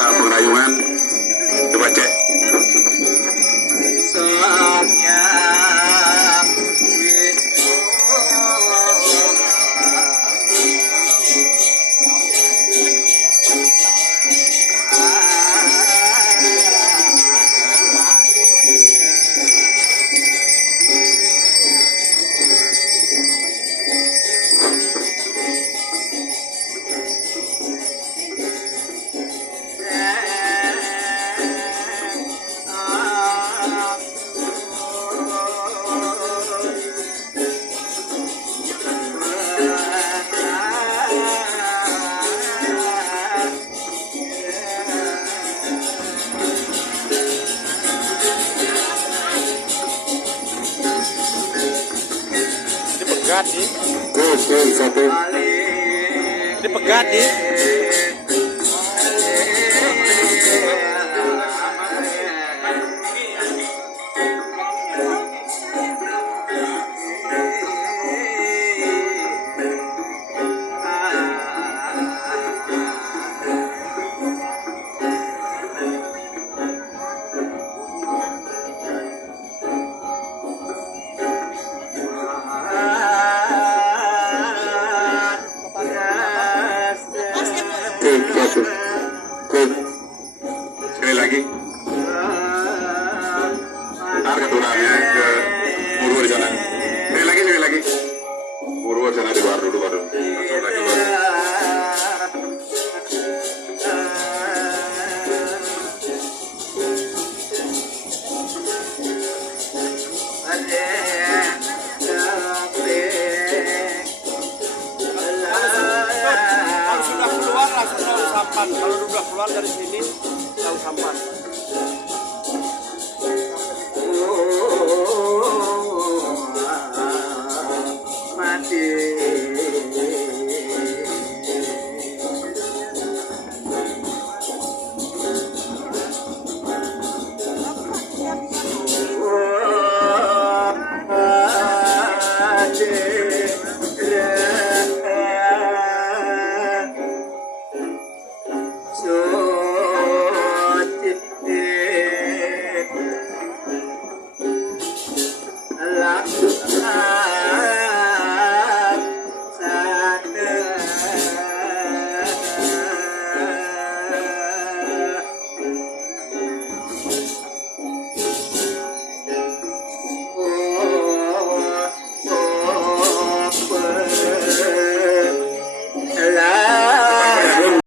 Pengrayungan coba cek. Pegat nih. Satu. Ini pegat nih. Sekali lagi. Ntar keturunannya ke Purwo di sana. Sekali lagi. Purwo di sana di luar dulu baru. Masuk lagi baru. Kalau sudah keluar langsung mau sampan. Kalau sudah keluar dari sini